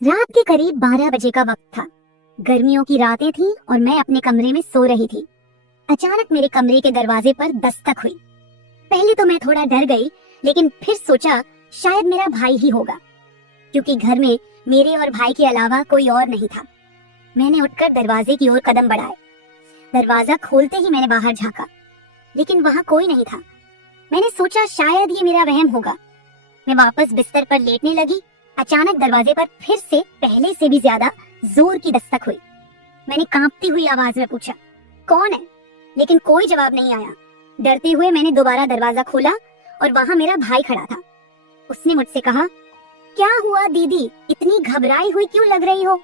रात के करीब 12 बजे का वक्त था। गर्मियों की रातें थीं और मैं अपने कमरे में सो रही थी। अचानक मेरे कमरे के दरवाजे पर दस्तक हुई। पहले तो मैं थोड़ा डर गई, लेकिन फिर सोचा शायद मेरा भाई ही होगा, क्योंकि घर में मेरे और भाई के अलावा कोई और नहीं था। मैंने उठकर दरवाजे की ओर कदम बढ़ाए। दरवाजा खोलते ही मैंने बाहर झांका, लेकिन वहां कोई नहीं था। मैंने सोचा शायद ये मेरा वहम होगा। मैं वापस बिस्तर पर लेटने लगी। अचानक दरवाजे पर फिर से पहले से भी ज्यादा जोर की दस्तक हुई। मैंने कांपती हुई आवाज में पूछा, कौन है? लेकिन कोई जवाब नहीं आया। डरते हुए मैंने दोबारा दरवाजा खोला और वहां मेरा भाई खड़ा था। उसने मुझसे कहा, क्या हुआ दीदी, इतनी घबराई हुई क्यों लग रही हो?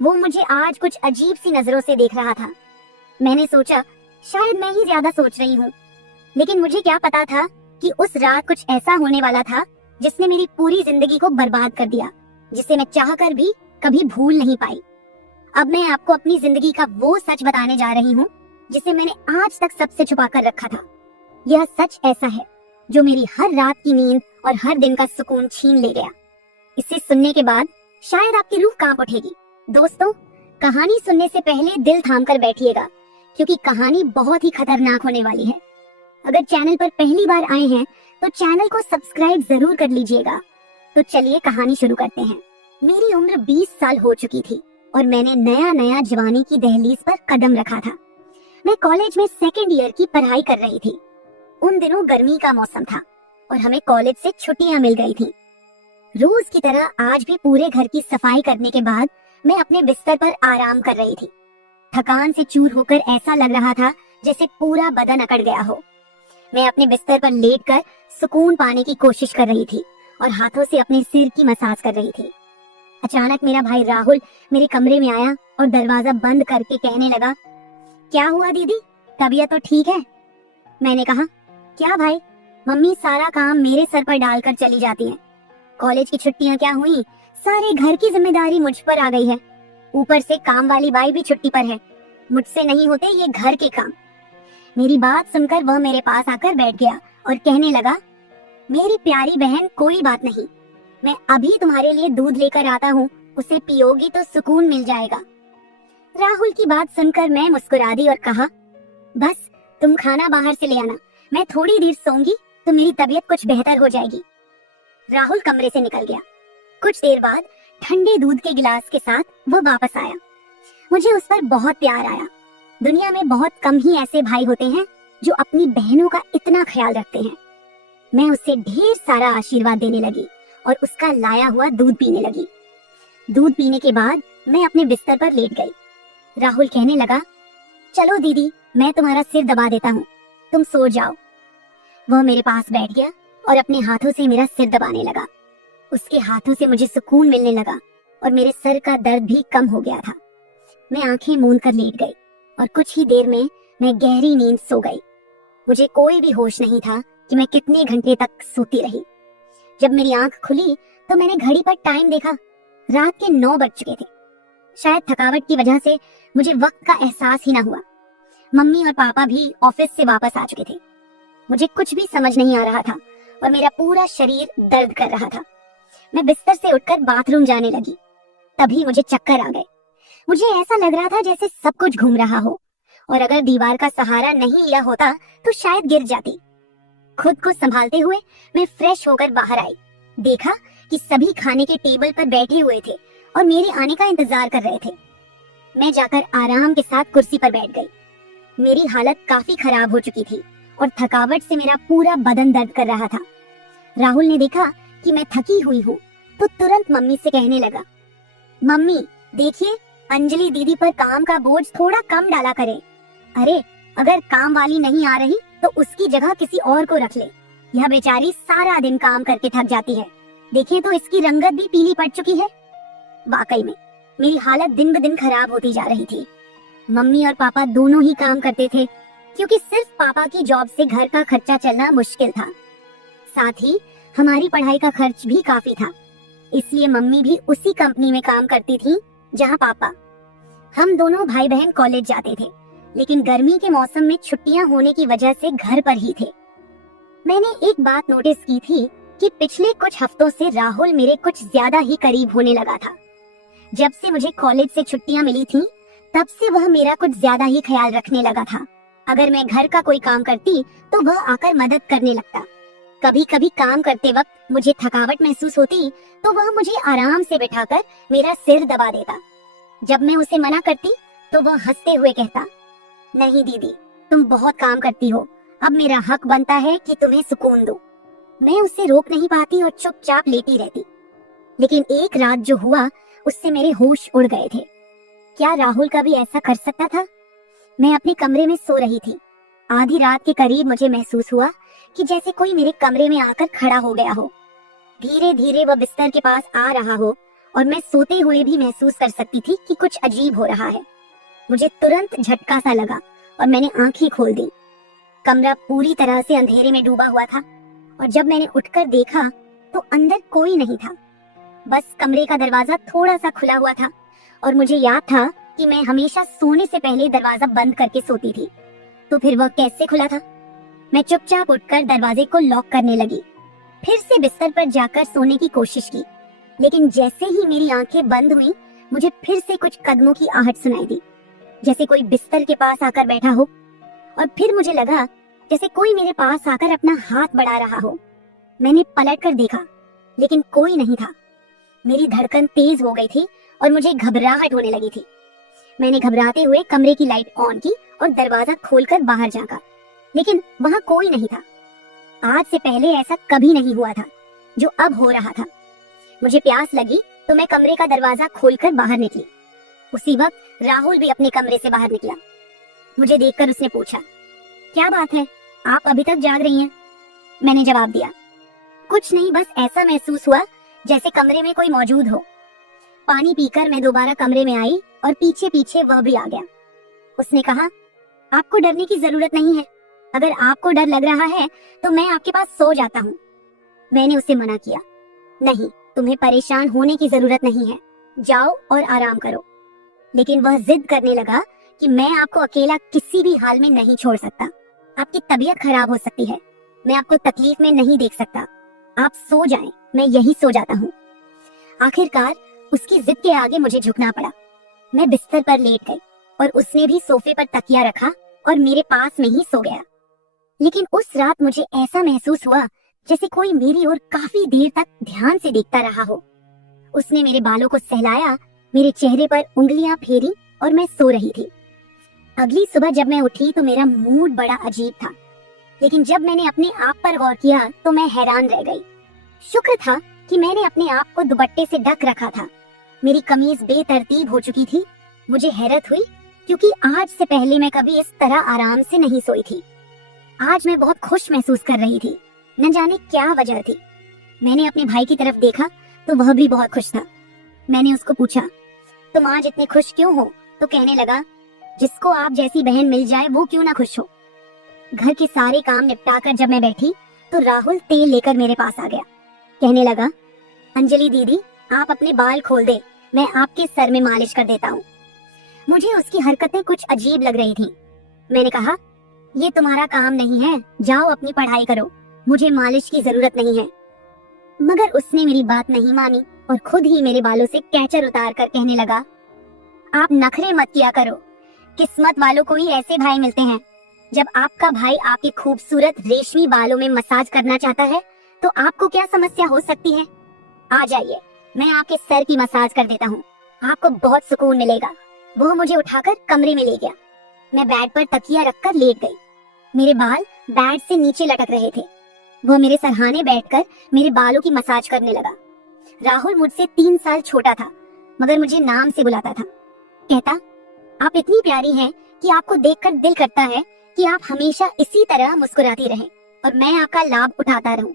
वो मुझे आज कुछ अजीब सी नजरों से देख रहा था। मैंने सोचा शायद मैं ही ज्यादा सोच रही हूँ, लेकिन मुझे क्या पता था कि उस रात कुछ ऐसा होने वाला था जिसने मेरी पूरी जिंदगी को बर्बाद कर दिया, जिसे मैं चाहकर भी कभी भूल नहीं पाई। अब मैं आपको अपनी जिंदगी का वो सच बताने जा रही हूँ जिसे मैंने आज तक सबसे छुपा कर रखा था। यह सच ऐसा है जो मेरी हर रात की नींद और हर दिन का सुकून छीन ले गया। इसे सुनने के बाद शायद आपकी रूह कांप उठेगी। दोस्तों, कहानी सुनने से पहले दिल थाम कर बैठिएगा, क्योंकि कहानी बहुत ही खतरनाक होने वाली है। अगर चैनल पर पहली बार आए हैं तो चैनल को सब्सक्राइब जरूर कर लीजिएगा। तो चलिए कहानी शुरू करते हैं। मेरी उम्र 20 साल हो चुकी थी और मैंने नया नया जवानी की दहलीज पर कदम रखा था। मैं कॉलेज में सेकेंड ईयर की पढ़ाई कर रही थी। उन दिनों गर्मी का मौसम था और हमें कॉलेज से छुट्टियां मिल गई थी। रोज की तरह आज भी पूरे घर की सफाई करने के बाद मैं अपने बिस्तर पर आराम कर रही थी। थकान से चूर होकर ऐसा लग रहा था जैसे पूरा बदन अकड़ गया हो। मैं अपने बिस्तर पर लेटकर सुकून पाने की कोशिश कर रही थी और हाथों से अपने सिर की मसाज कर रही थी। अचानक मेरा भाई राहुल मेरे कमरे में आया और दरवाजा बंद करके कहने लगा, क्या हुआ दीदी, तबीयत तो ठीक है? मैंने कहा, क्या भाई, मम्मी सारा काम मेरे सर पर डालकर चली जाती हैं। कॉलेज की छुट्टियां क्या हुई, सारे घर की जिम्मेदारी मुझ पर आ गई है। ऊपर से काम वाली बाई भी छुट्टी पर है। मुझसे नहीं होते ये घर के काम। मेरी बात सुनकर वह मेरे पास आकर बैठ गया और कहने लगा, मेरी प्यारी बहन, कोई बात नहीं, मैं अभी तुम्हारे लिए दूध लेकर आता हूँ, उसे पियोगी तो सुकून मिल जाएगा। राहुल की बात सुनकर मैं मुस्कुरा दी और कहा, बस तुम खाना बाहर से ले आना, मैं थोड़ी देर सोऊंगी तो मेरी तबीयत कुछ बेहतर हो जाएगी। राहुल कमरे से निकल गया। कुछ देर बाद ठंडे दूध के गिलास के साथ वो वापस आया। मुझे उस पर बहुत प्यार आया। दुनिया में बहुत कम ही ऐसे भाई होते हैं जो अपनी बहनों का इतना ख्याल रखते हैं। मैं उसे ढेर सारा आशीर्वाद देने लगी और उसका लाया हुआ दूध पीने लगी। दूध पीने के बाद मैं अपने बिस्तर पर लेट गई। राहुल कहने लगा, चलो दीदी, मैं तुम्हारा सिर दबा देता हूँ, तुम सो जाओ। वह मेरे पास बैठ गया और अपने हाथों से मेरा सिर दबाने लगा। उसके हाथों से मुझे सुकून मिलने लगा और मेरे सर का दर्द भी कम हो गया था। मैं आंखें मूंद कर लेट गई और कुछ ही देर में मैं गहरी नींद सो गई। मुझे कोई भी होश नहीं था कि मैं कितने घंटे तक सोती रही। जब मेरी आंख खुली तो मैंने घड़ी पर टाइम देखा। रात के 9 बज चुके थे। शायद थकावट की वजह से मुझे वक्त का एहसास ही ना हुआ। मम्मी और पापा भी ऑफिस से वापस आ चुके थे। मुझे कुछ भी समझ नहीं आ रहा था और मेरा पूरा शरीर दर्द कर रहा था। मैं बिस्तर से उठकर बाथरूम जाने लगी। तभी मुझे चक्कर आ गए। मुझे ऐसा लग रहा था जैसे सब कुछ घूम रहा हो और अगर दीवार का सहारा नहीं लिया होता तो शायद गिर जाती। खुद को संभालते हुए मैं फ्रेश होकर बाहर आई। देखा कि सभी खाने के टेबल पर बैठे हुए थे और मेरे आने का इंतजार कर रहे थे। मैं जाकर आराम के साथ कुर्सी पर बैठ गई। मेरी हालत काफी खराब हो चुकी थी और थकावट से मेरा पूरा बदन दर्द कर रहा था। राहुल ने देखा कि मैं थकी हुई हूँ तो तुरंत मम्मी से कहने लगा, मम्मी देखिए, अंजलि दीदी पर काम का बोझ थोड़ा कम डाला करें। अरे, अगर काम वाली नहीं आ रही तो उसकी जगह किसी और को रख ले। यह बेचारी सारा दिन काम करके थक जाती है। देखिए तो इसकी रंगत भी पीली पड़ चुकी है। वाकई में मेरी हालत दिन ब दिन खराब होती जा रही थी। मम्मी और पापा दोनों ही काम करते थे, क्योंकि सिर्फ पापा की जॉब से घर का खर्चा चलना मुश्किल था। साथ ही हमारी पढ़ाई का खर्च भी काफी था, इसलिए मम्मी भी उसी कंपनी में काम करती थी जहां पापा। हम दोनों भाई बहन कॉलेज जाते थे, लेकिन गर्मी के मौसम में छुट्टियां होने की वजह से घर पर ही थे। मैंने एक बात नोटिस की थी कि पिछले कुछ हफ्तों से राहुल मेरे कुछ ज्यादा ही करीब होने लगा था। जब से मुझे कॉलेज से छुट्टियां मिली थी, तब से वह मेरा कुछ ज्यादा ही ख्याल रखने लगा था। अगर मैं घर का कोई काम करती तो वह आकर मदद करने लगता। कभी कभी काम करते वक्त मुझे थकावट महसूस होती तो वह मुझे आराम से बिठाकर मेरा सिर दबा देता। जब मैं उसे मना करती तो वह हंसते हुए कहता, नहीं दीदी, तुम बहुत काम करती हो, अब मेरा हक बनता है कि तुम्हें सुकून दूं। मैं उसे रोक नहीं पाती और चुपचाप लेटी रहती। लेकिन एक रात जो हुआ उससे मेरे होश उड़ गए थे। क्या राहुल कभी ऐसा कर सकता था? मैं अपने कमरे में सो रही थी। आधी रात के करीब मुझे महसूस हुआ कि जैसे कोई मेरे कमरे में आकर खड़ा हो गया हो। धीरे धीरे वह बिस्तर के पास आ रहा हो और मैं सोते हुए भी महसूस कर सकती थी कि कुछ अजीब हो रहा है। मुझे तुरंत झटका सा लगा और मैंने आंखें खोल दी। कमरा पूरी तरह से अंधेरे में डूबा हुआ था और जब मैंने उठकर देखा तो अंदर कोई नहीं था। बस कमरे का दरवाजा थोड़ा सा खुला हुआ था और मुझे याद था कि मैं हमेशा सोने से पहले दरवाजा बंद करके सोती थी। तो फिर वह कैसे खुला था? मैं चुपचाप उठकर दरवाजे को लॉक करने लगी। फिर से बिस्तर पर जाकर सोने की कोशिश की, लेकिन जैसे ही मेरी आंखें बंद हुई मुझे फिर से कुछ कदमों की आहट सुनाई दी, जैसे कोई बिस्तर के पास आकर बैठा हो। और फिर मुझे लगा जैसे कोई मेरे पास आकर अपना हाथ बढ़ा रहा हो। मैंने पलट कर देखा, लेकिन कोई नहीं था। मेरी धड़कन तेज हो गई थी और मुझे घबराहट होने लगी थी। मैंने घबराते हुए कमरे की लाइट ऑन की और दरवाजा खोलकर बाहर झांका, लेकिन वहां कोई नहीं था। आज से पहले ऐसा कभी नहीं हुआ था जो अब हो रहा था। मुझे प्यास लगी तो मैं कमरे का दरवाजा खोलकर बाहर निकली। उसी वक्त राहुल भी अपने कमरे से बाहर निकला। मुझे देखकर उसने पूछा, क्या बात है, आप अभी तक जाग रही हैं? मैंने जवाब दिया, कुछ नहीं, बस ऐसा महसूस हुआ जैसे कमरे में कोई मौजूद हो। पानी पीकर मैं दोबारा कमरे में आई और पीछे पीछे वह भी आ गया। उसने कहा, आपको डरने की जरूरत नहीं है। अगर आपको डर लग रहा है तो मैं आपके पास सो जाता हूँ। मैंने उसे मना किया, नहीं, तुम्हें परेशान होने की जरूरत नहीं है, जाओ और आराम करो। लेकिन वह जिद करने लगा कि मैं आपको अकेला किसी भी हाल में नहीं छोड़ सकता। आपकी तबीयत खराब हो सकती है, मैं आपको तकलीफ में नहीं देख सकता। आप सो जाएं, मैं यही सो जाता हूँ। आखिरकार उसकी जिद के आगे मुझे झुकना पड़ा। मैं बिस्तर पर लेट गई और उसने भी सोफे पर तकिया रखा और मेरे पास में ही सो गया। लेकिन उस रात मुझे ऐसा महसूस हुआ जैसे कोई मेरी ओर काफी देर तक ध्यान से देखता रहा हो। उसने मेरे बालों को सहलाया, मेरे चेहरे पर उंगलियां फेरी और मैं सो रही थी। अगली सुबह जब मैं उठी तो मेरा मूड बड़ा अजीब था, लेकिन जब मैंने अपने आप पर गौर किया तो मैं हैरान रह गई। शुक्र था कि मैंने अपने आप को दुपट्टे से ढक रखा था। मेरी कमीज बेतरतीब हो चुकी थी। मुझे हैरत हुई क्योंकि आज से पहले मैं कभी इस तरह आराम से नहीं सोई थी। आज मैं बहुत खुश महसूस कर रही थी, न जाने क्या वजह थी। मैंने अपने भाई की तरफ देखा तो वह भी बहुत खुश था। मैंने उसको पूछा, तुम आज इतने खुश क्यों हो? तो कहने लगा, जिसको आप जैसी बहन मिल जाए वो क्यों ना खुश हो। घर के सारे काम निपटाकर जब मैं बैठी तो राहुल तेल लेकर मेरे पास आ गया। कहने लगा, अंजलि दीदी, आप अपने बाल खोल दे, मैं आपके सर में मालिश कर देता हूँ। मुझे उसकी हरकतें कुछ अजीब लग रही थी। मैंने कहा, ये तुम्हारा काम नहीं है, जाओ अपनी पढ़ाई करो, मुझे मालिश की जरूरत नहीं है। मगर उसने मेरी बात नहीं मानी और खुद ही मेरे बालों से कैचर उतार कर कहने लगा, आप नखरे मत किया करो, किस्मत वालों को ही ऐसे भाई मिलते हैं। जब आपका भाई आपके खूबसूरत रेशमी बालों में मसाज करना चाहता है तो आपको क्या समस्या हो सकती है? आ जाइए, मैं आपके सर की मसाज कर देता हूँ, आपको बहुत सुकून मिलेगा। वो मुझे उठाकर कमरे में ले गया। मैं बेड पर तकिया रखकर लेट गई। मेरे बाल बेड से नीचे लटक रहे थे। वह मेरे सरहाने बैठकर मेरे बालों की मसाज करने लगा। राहुल मुझसे 3 साल छोटा था, मगर मुझे नाम से बुलाता था। कहता, आप इतनी प्यारी हैं कि आपको देखकर दिल करता है कि आप हमेशा इसी तरह मुस्कुराती रहें और मैं आपका लाभ उठाता रहूं।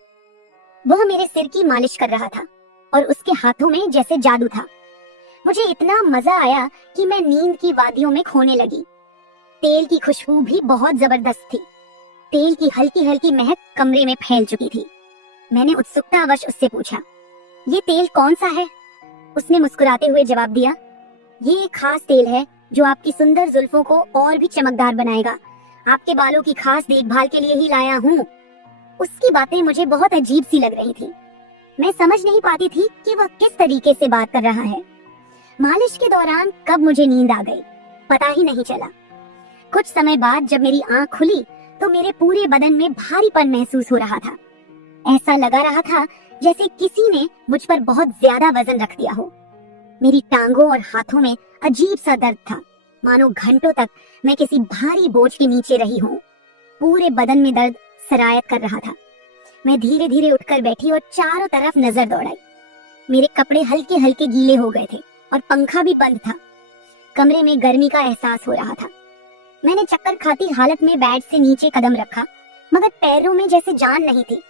वह मेरे सिर की मालिश कर रहा था और उसके हाथों में जैसे जादू था। मुझे इतना मजा आया कि मैं नींद की वादियों में खोने लगी। तेल की खुशबू भी बहुत जबरदस्त थी। तेल की हल्की हल्की महक कमरे में फैल चुकी थी। मैंने उत्सुकतावश उससे पूछा, ये तेल कौन सा है? उसने मुस्कुराते हुए जवाब दिया, ये एक खास तेल है जो आपकी सुंदर जुल्फों को और भी चमकदार बनाएगा। आपके बालों की खास देखभाल के लिए ही लाया हूँ। उसकी बातें मुझे बहुत अजीब सी लग रही थी। मैं समझ नहीं पाती थी कि वह किस तरीके से बात कर रहा है। मालिश के दौरान कब मुझे नींद आ गई पता ही नहीं चला। कुछ समय बाद जब मेरी आंख खुली तो मेरे पूरे बदन में भारीपन महसूस हो रहा था। ऐसा लगा रहा था जैसे किसी ने मुझ पर बहुत ज्यादा वजन रख दिया हो। मेरी टांगों और हाथों में अजीब सा दर्द था, मानो घंटों तक मैं किसी भारी बोझ के नीचे रही हूँ। पूरे बदन में दर्द सरायत कर रहा था। मैं धीरे धीरे उठकर बैठी और चारों तरफ नजर दौड़ाई। मेरे कपड़े हल्के हल्के गीले हो गए थे और पंखा भी बंद था। कमरे में गर्मी का एहसास हो रहा था। मैंने चक्कर खाती हालत में बेड से नीचे कदम रखा, मगर पैरों में जैसे जान नहीं थी।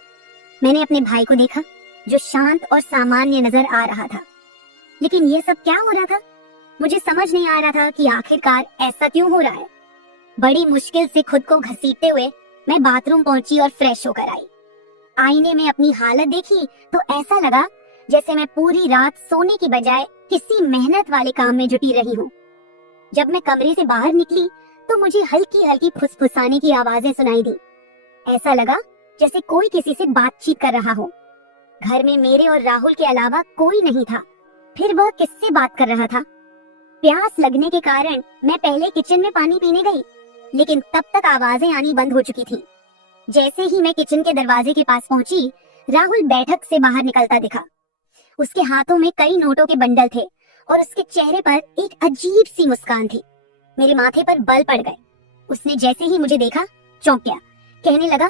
मैंने अपने भाई को देखा जो शांत और सामान्य नजर आ रहा था, लेकिन यह सब क्या हो रहा था? मुझे समझ नहीं आ रहा था कि आखिरकार ऐसा क्यों हो रहा है। बड़ी मुश्किल से खुद को घसीटते हुए मैं बाथरूम पहुंची और फ्रेश होकर आई। आईने में अपनी हालत देखी तो ऐसा लगा जैसे मैं पूरी रात सोने की बजाय किसी मेहनत वाले काम में जुटी रही हूँ। जब मैं कमरे से बाहर निकली तो मुझे हल्की हल्की फुसफुसाने की आवाजें सुनाई दी। ऐसा लगा जैसे कोई किसी से बातचीत कर रहा हो। घर में मेरे और राहुल के अलावा कोई नहीं था, फिर वह किससे बात कर रहा था? प्यास लगने के कारण मैं पहले किचन में पानी पीने गई, लेकिन तब तक आवाजें आनी बंद हो चुकी थी। जैसे ही मैं किचन के दरवाजे के पास पहुंची, राहुल बैठक से बाहर निकलता दिखा। उसके हाथों में कई नोटों के बंडल थे और उसके चेहरे पर एक अजीब सी मुस्कान थी। मेरे माथे पर बल पड़ गए। उसने जैसे ही मुझे देखा चौंक गया, कहने लगा,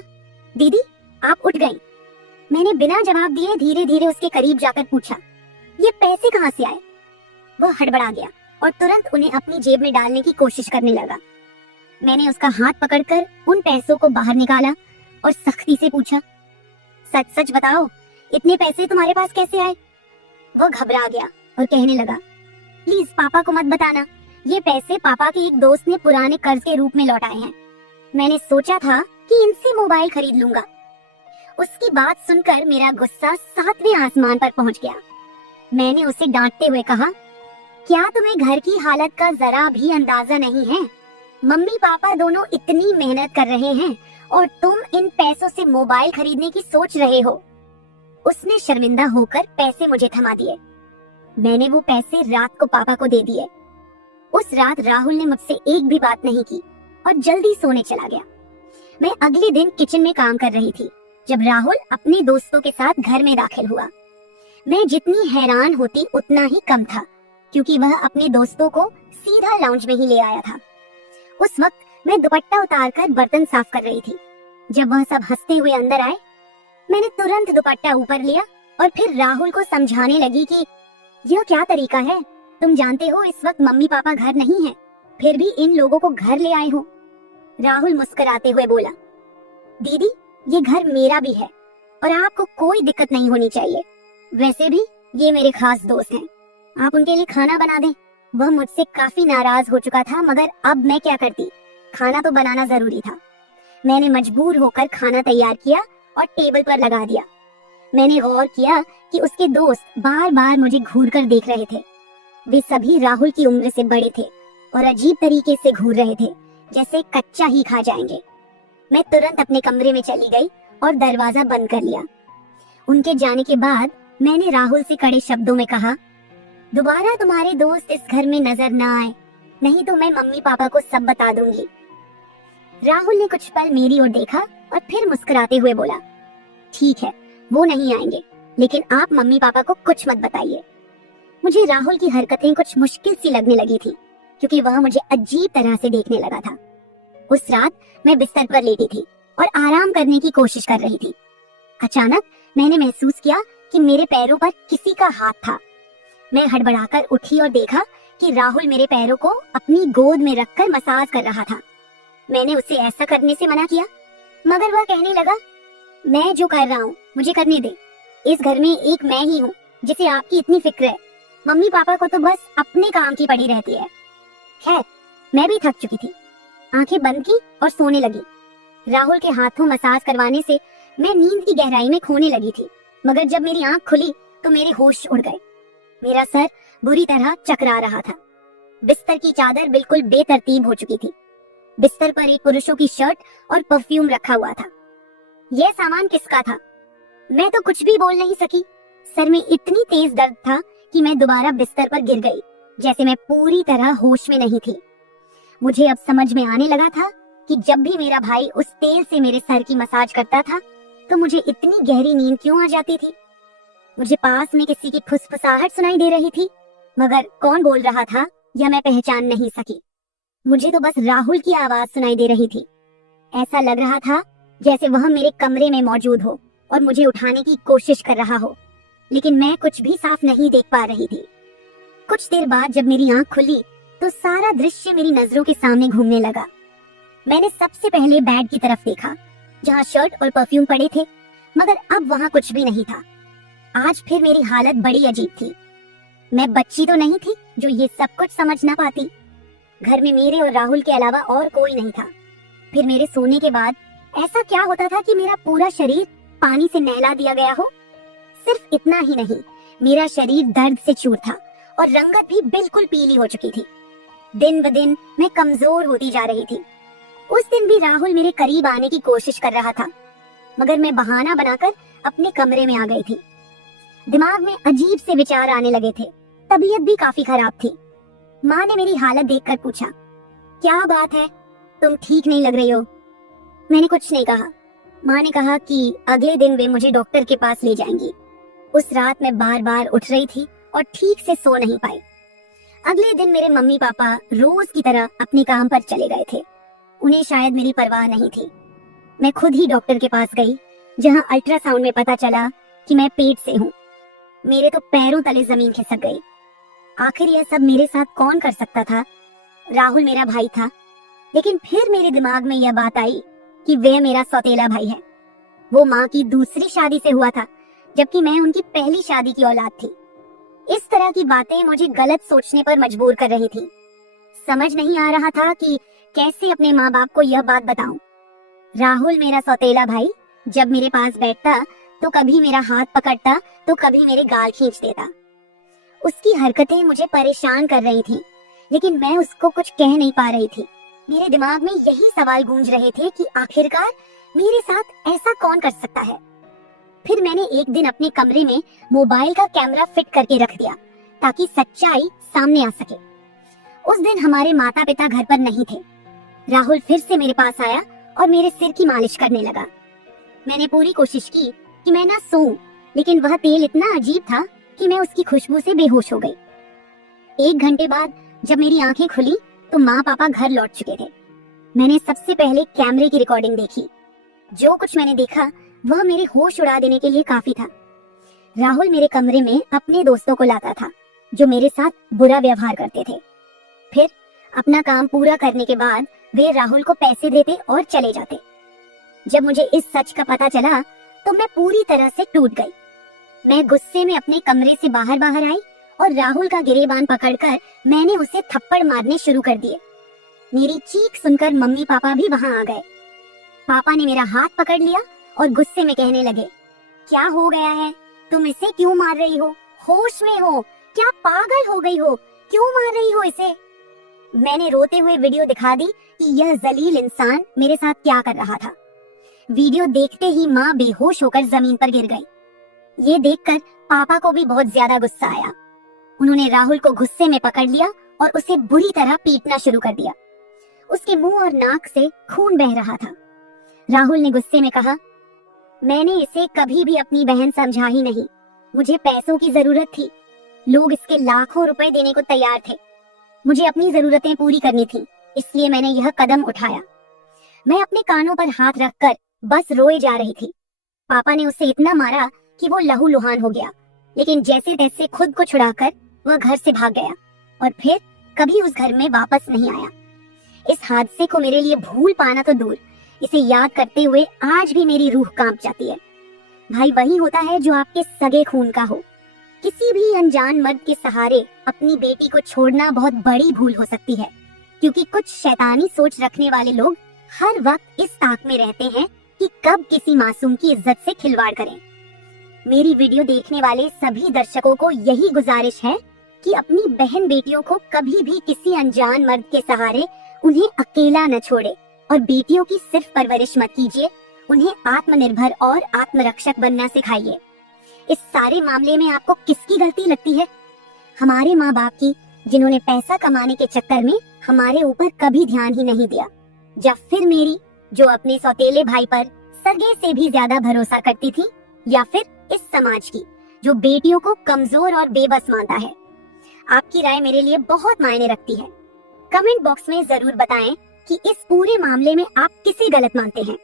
दीदी आप उठ गई। मैंने बिना जवाब दिए धीरे धीरे उसके करीब जाकर पूछा, ये पैसे कहाँ से आए? वह हड़बड़ा गया और तुरंत उन्हें अपनी जेब में डालने की कोशिश करने लगा। मैंने उसका हाथ पकड़कर उन पैसों को बाहर निकाला और सख्ती से पूछा, सच सच बताओ, इतने पैसे तुम्हारे पास कैसे आए? वह घबरा गया और कहने लगा, प्लीज पापा को मत बताना, ये पैसे पापा के एक दोस्त ने पुराने कर्ज के रूप में लौटाए हैं। मैंने सोचा था कि इनसे मोबाइल खरीद लूंगा। उसकी बात सुनकर मेरा गुस्सा 7वें आसमान पर पहुंच गया। मैंने उसे डांटते हुए कहा, क्या तुम्हें घर की हालत का जरा भी अंदाजा नहीं है? मम्मी पापा दोनों इतनी मेहनत कर रहे हैं और तुम इन पैसों से मोबाइल खरीदने की सोच रहे हो। उसने शर्मिंदा होकर पैसे मुझे थमा दिए। मैंने वो पैसे रात को पापा को दे दिए। उस रात राहुल ने मुझसे एक भी बात नहीं की और जल्दी सोने चला गया। मैं अगले दिन किचन में काम कर रही थी जब राहुल अपने दोस्तों के साथ घर में दाखिल हुआ। मैं जितनी हैरान होती उतना ही कम था, क्योंकि वह अपने दोस्तों को सीधा लाउंज में ही ले आया था। उस वक्त मैं दुपट्टा उतारकर बर्तन साफ कर रही थी। जब वह सब हंसते हुए अंदर आए, मैंने तुरंत दुपट्टा ऊपर लिया और फिर राहुल को समझाने लगी कि यह क्या तरीका है? तुम जानते हो इस वक्त मम्मी पापा घर नहीं हैं, फिर भी इन लोगों को घर ले आए हो। राहुल मुस्कुराते हुए बोला, दीदी ये घर मेरा भी है और आपको कोई दिक्कत नहीं होनी चाहिए। वैसे भी ये मेरे खास दोस्त हैं, आप उनके लिए खाना बना दें। वह मुझसे काफी नाराज हो चुका था, मगर अब मैं क्या करती, खाना तो बनाना जरूरी था। मैंने मजबूर होकर खाना तैयार किया और टेबल पर लगा दिया। मैंने गौर किया कि उसके दोस्त बार बार मुझे घूर कर देख रहे थे। वे सभी राहुल की उम्र से बड़े थे और अजीब तरीके से घूर रहे थे, जैसे कच्चा ही खा जाएंगे। मैं तुरंत अपने कमरे में चली गई और दरवाजा बंद कर लिया। उनके जाने के बाद मैंने राहुल से कड़े शब्दों में कहा, दोबारा तुम्हारे दोस्त इस घर में नजर ना आए, नहीं तो मैं मम्मी पापा को सब बता दूंगी। राहुल ने कुछ पल मेरी ओर देखा और फिर मुस्कुराते हुए बोला, ठीक है, वो नहीं आएंगे, लेकिन आप मम्मी पापा को कुछ मत बताइए। मुझे राहुल की हरकतें कुछ मुश्किल सी लगने लगी थी, क्योंकि वह मुझे अजीब तरह से देखने लगा था। उस रात मैं बिस्तर पर लेटी थी और आराम करने की कोशिश कर रही थी। अचानक मैंने महसूस किया कि मेरे पैरों पर किसी का हाथ था। मैं हड़बड़ाकर उठी और देखा कि राहुल मेरे पैरों को अपनी गोद में रखकर मसाज कर रहा था। मैंने उसे ऐसा करने से मना किया, मगर वह कहने लगा, मैं जो कर रहा हूँ मुझे करने दे। इस घर में एक मैं ही हूँ जिसे आपकी इतनी फिक्र है। मम्मी पापा को तो बस अपने काम की पड़ी रहती है। खैर, मैं भी थक चुकी थी, आंखें बंद की और सोने लगी। राहुल के हाथों मसाज करवाने से मैं नींद की गहराई में खोने लगी थी, मगर जब मेरी आंख खुली तो मेरे होश उड़ गए। मेरा सर बुरी तरह चकरा रहा था। बिस्तर की चादर बिल्कुल बेतरतीब हो चुकी थी। बिस्तर पर एक पुरुषों की शर्ट और परफ्यूम रखा हुआ था। यह सामान किसका था? मैं तो कुछ भी बोल नहीं सकी। सर में इतनी तेज दर्द था कि मैं दोबारा बिस्तर पर गिर गई। जैसे मैं पूरी तरह होश में नहीं थी। मुझे अब समझ में आने लगा था कि जब भी मेरा भाई उस तेल से मेरे सर की मसाज करता था तो मुझे इतनी गहरी नींद क्यों आ जाती थी। मुझे पास में किसी की फुसफुसाहट सुनाई दे रही थी, मगर कौन बोल रहा था यह मैं पहचान नहीं सकी। मुझे तो बस राहुल की आवाज सुनाई दे रही थी। ऐसा लग रहा था जैसे वह मेरे कमरे में मौजूद हो और मुझे उठाने की कोशिश कर रहा हो, लेकिन मैं कुछ भी साफ नहीं देख पा रही थी। कुछ देर बाद जब मेरी आंख खुली तो सारा दृश्य मेरी नजरों के सामने घूमने लगा। मैंने सबसे पहले बेड की तरफ देखा जहाँ शर्ट और परफ्यूम पड़े थे, मगर अब वहाँ कुछ भी नहीं था। आज फिर मेरी हालत बड़ी अजीब थी। मैं बच्ची तो नहीं थी जो ये सब कुछ समझ ना पाती। घर में मेरे और राहुल के अलावा और कोई नहीं था। फिर मेरे सोने के बाद ऐसा क्या होता था कि मेरा पूरा शरीर पानी से नहला दिया गया हो। सिर्फ इतना ही नहीं, मेरा शरीर दर्द से चूर था और रंगत भी बिल्कुल पीली हो चुकी थी। दिन ब दिन मैं कमजोर होती जा रही थी। उस दिन भी राहुल मेरे करीब आने की कोशिश कर रहा था, मगर मैं बहाना बनाकर अपने कमरे में आ गई थी। दिमाग में अजीब से विचार आने लगे थे। तबीयत भी काफी खराब थी। माँ ने मेरी हालत देखकर पूछा, क्या बात है, तुम ठीक नहीं लग रही हो। मैंने कुछ नहीं कहा। माँ ने कहा कि अगले दिन वे मुझे डॉक्टर के पास ले जाएंगी। उस रात मैं बार बार उठ रही थी और ठीक से सो नहीं पाई। अगले दिन मेरे मम्मी पापा रोज की तरह अपने काम पर चले गए थे। उन्हें शायद मेरी परवाह नहीं थी। मैं खुद ही डॉक्टर के पास गई, जहां अल्ट्रासाउंड में पता चला कि मैं पेट से हूँ। मेरे तो पैरों तले जमीन खिसक गई। आखिर यह सब मेरे साथ कौन कर सकता था? राहुल मेरा भाई था, लेकिन फिर मेरे दिमाग में यह बात आई कि वह मेरा सौतेला भाई है। वो माँ की दूसरी शादी से हुआ था, जबकि मैं उनकी पहली शादी की औलाद थी। इस तरह की बातें मुझे गलत सोचने पर मजबूर कर रही थी। समझ नहीं आ रहा था कि कैसे अपने माँ बाप को यह बात बताऊं। राहुल मेरा सौतेला भाई जब मेरे पास बैठता तो कभी मेरा हाथ पकड़ता तो कभी मेरे गाल खींच देता। उसकी हरकतें मुझे परेशान कर रही थी, लेकिन मैं उसको कुछ कह नहीं पा रही थी। मेरे दिमाग में यही सवाल गूंज रहे थे कि आखिरकार मेरे साथ ऐसा कौन कर सकता है। फिर मैंने एक दिन अपने कमरे में मोबाइल का कैमरा फिट करके रख दिया ताकि सच्चाई सामने आ सके। उस दिन हमारे माता पिता घर पर नहीं थे। राहुल फिर से मेरे पास आया और मेरे सिर की मालिश करने लगा। मैंने पूरी कोशिश की कि मैं ना सोऊं, लेकिन वह तेल इतना अजीब था कि मैं उसकी खुशबू से बेहोश हो गई। 1 घंटे बाद जब मेरी आंखें खुली तो माँ पापा घर लौट चुके थे। मैंने सबसे पहले कैमरे की रिकॉर्डिंग देखी। जो कुछ मैंने देखा वह मेरे होश उड़ा देने के लिए काफी था। राहुल मेरे कमरे में अपने दोस्तों को लाता था जो मेरे साथ बुरा व्यवहार करते थे। फिर अपना काम पूरा करने के बाद वे राहुल को पैसे देते और चले जाते। जब मुझे इस सच का पता चला तो मैं पूरी तरह से टूट गई। मैं गुस्से में अपने कमरे से बाहर आई और राहुल का गिरेबान पकड़कर मैंने उसे थप्पड़ मारने शुरू कर दिए। मेरी चीख सुनकर मम्मी पापा भी वहां आ गए। पापा ने मेरा हाथ पकड़ लिया और गुस्से में कहने लगे, क्या हो गया है, तुम इसे क्यों मार रही हो? होश में हो क्या? पागल हो गई हो? क्यों मार रही हो इसे? मैंने रोते हुए वीडियो दिखा दी कि यह जलील इंसान मेरे साथ क्या कर रहा था। वीडियो देखते ही माँ बेहोश होकर जमीन पर गिर गई। ये देखकर पापा को भी बहुत ज्यादा गुस्सा आया। उन्होंने राहुल को गुस्से में पकड़ लिया और उसे बुरी तरह पीटना शुरू कर दिया। उसके मुंह और नाक से खून बह रहा था। राहुल ने गुस्से में कहा, मैंने इसे कभी भी अपनी बहन समझा ही नहीं। मुझे पैसों की जरूरत थी। लोग इसके लाखों रुपए देने को तैयार थे। मुझे अपनी जरूरतें पूरी करनी थी, इसलिए मैंने यह कदम उठाया। मैं अपने कानों पर हाथ रखकर बस रोए जा रही थी। पापा ने उसे इतना मारा कि वो लहूलुहान हो गया, लेकिन जैसे तैसे खुद को छुड़ाकर वह घर से भाग गया और फिर कभी उस घर में वापस नहीं आया। इस हादसे को मेरे लिए भूल पाना तो दूर, इसे याद करते हुए आज भी मेरी रूह कांप जाती है। भाई वही होता है जो आपके सगे खून का हो। किसी भी अनजान मर्द के सहारे अपनी बेटी को छोड़ना बहुत बड़ी भूल हो सकती है, क्योंकि कुछ शैतानी सोच रखने वाले लोग हर वक्त इस ताक में रहते हैं कि कब किसी मासूम की इज्जत से खिलवाड़ करें। मेरी वीडियो देखने वाले सभी दर्शकों को यही गुजारिश है कि अपनी बहन बेटियों को कभी भी किसी अनजान मर्द के सहारे उन्हें अकेला न छोड़े और बेटियों की सिर्फ परवरिश मत कीजिए, उन्हें आत्मनिर्भर और आत्मरक्षक बनना सिखाइए। इस सारे मामले में आपको किसकी गलती लगती है? हमारे माँ बाप की जिन्होंने पैसा कमाने के चक्कर में हमारे ऊपर कभी ध्यान ही नहीं दिया, या फिर मेरी जो अपने सौतेले भाई पर सगे से भी ज्यादा भरोसा करती थी, या फिर इस समाज की जो बेटियों को कमजोर और बेबस मानता है। आपकी राय मेरे लिए बहुत मायने रखती है। कमेंट बॉक्स में जरूर बताएं कि इस पूरे मामले में आप किसे गलत मानते हैं।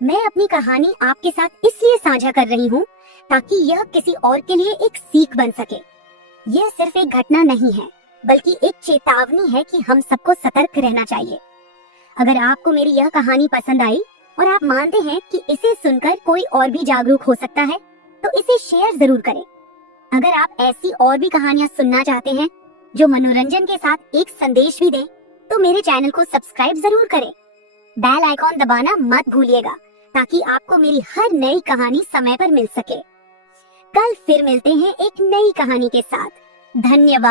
मैं अपनी कहानी आपके साथ इसलिए साझा कर रही हूँ ताकि यह किसी और के लिए एक सीख बन सके। यह सिर्फ एक घटना नहीं है, बल्कि एक चेतावनी है कि हम सबको सतर्क रहना चाहिए। अगर आपको मेरी यह कहानी पसंद आई और आप मानते हैं कि इसे सुनकर कोई और भी जागरूक हो सकता है, तो इसे शेयर जरूर करें। अगर आप ऐसी और भी कहानियां सुनना चाहते हैं जो मनोरंजन के साथ एक संदेश भी दें, तो मेरे चैनल को सब्सक्राइब जरूर करें। बेल आइकॉन दबाना मत भूलिएगा ताकि आपको मेरी हर नई कहानी समय पर मिल सके। कल फिर मिलते हैं एक नई कहानी के साथ। धन्यवाद।